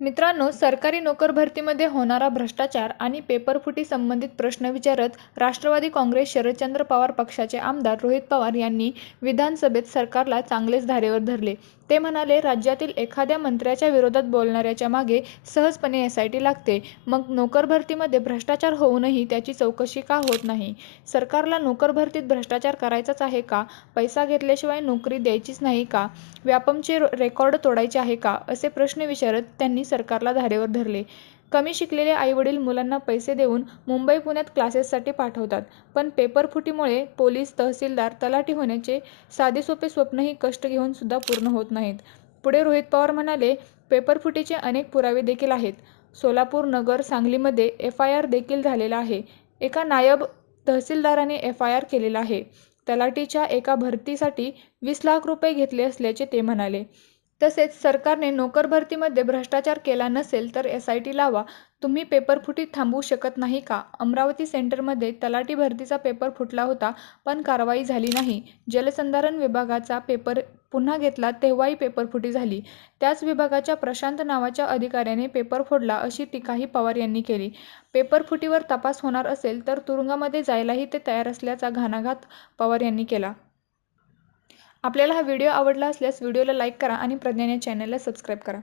मित्रांनो सरकारी नोकर भरतीमध्ये होणारा भ्रष्टाचार आणि पेपरफुटी संबंधित प्रश्न विचारत राष्ट्रवादी काँग्रेस शरदचंद्र पवार पक्षाचे आमदार रोहित पवार यांनी विधानसभेत सरकारला चांगलेच धारेवर धरले. ते म्हणाले राज्यातील एखाद्या मंत्र्याच्या विरोधात बोलणाऱ्याच्या मागे सहजपणे एस आय टी लागते. मग नोकर भरतीमध्ये भ्रष्टाचार होऊनही त्याची चौकशी का होत नाही? सरकारला नोकर भरतीत भ्रष्टाचार करायचाच आहे का? पैसा घेतल्याशिवाय नोकरी द्यायचीच नाही का? व्यापमचे रेकॉर्ड तोडायचे आहे का? असे प्रश्न विचारत त्यांनी सरकारला धारेवर धरले. कमी शिकलेले आईवडील मुलांना पैसे देऊन मुंबई पुण्यात क्लासेससाठी पाठवतात. पण पेपरफुटीमुळे पोलीस तहसीलदार तलाठी होण्याचे साधेसोपे स्वप्नही कष्ट घेऊन सुद्धा पूर्ण होत नाहीत. पुढे रोहित पवार म्हणाले पेपरफुटीचे अनेक पुरावे देखील आहेत. सोलापूर नगर सांगलीमध्ये एफ आय आर देखील झालेला आहे. एका नायब तहसीलदाराने एफ आय आर केलेला आहे. तलाठीच्या एका भरतीसाठी वीस लाख रुपये घेतले असल्याचे ते म्हणाले. तसेच सरकारने नोकर भरतीमध्ये भ्रष्टाचार केला नसेल तर एस आय टी लावा. तुम्ही पेपरफुटी थांबवू शकत नाही का? अमरावती सेंटरमध्ये तलाठी भरतीचा पेपर फुटला होता पण कारवाई झाली नाही. जलसंधारण विभागाचा पेपर पुन्हा घेतला तेव्हाही पेपरफुटी झाली. त्याच विभागाच्या प्रशांत नावाच्या अधिकाऱ्याने पेपर फोडला अशी टीकाही पवार यांनी केली. पेपरफुटीवर तपास होणार असेल तर तुरुंगामध्ये जायलाही ते तयार असल्याचा घानाघात पवार यांनी केला. आपल्याला हा व्हिडिओ आवडला असल्यास व्हिडिओला लाईक करा आणि प्रज्ञान या चॅनलला सबस्क्राईब करा.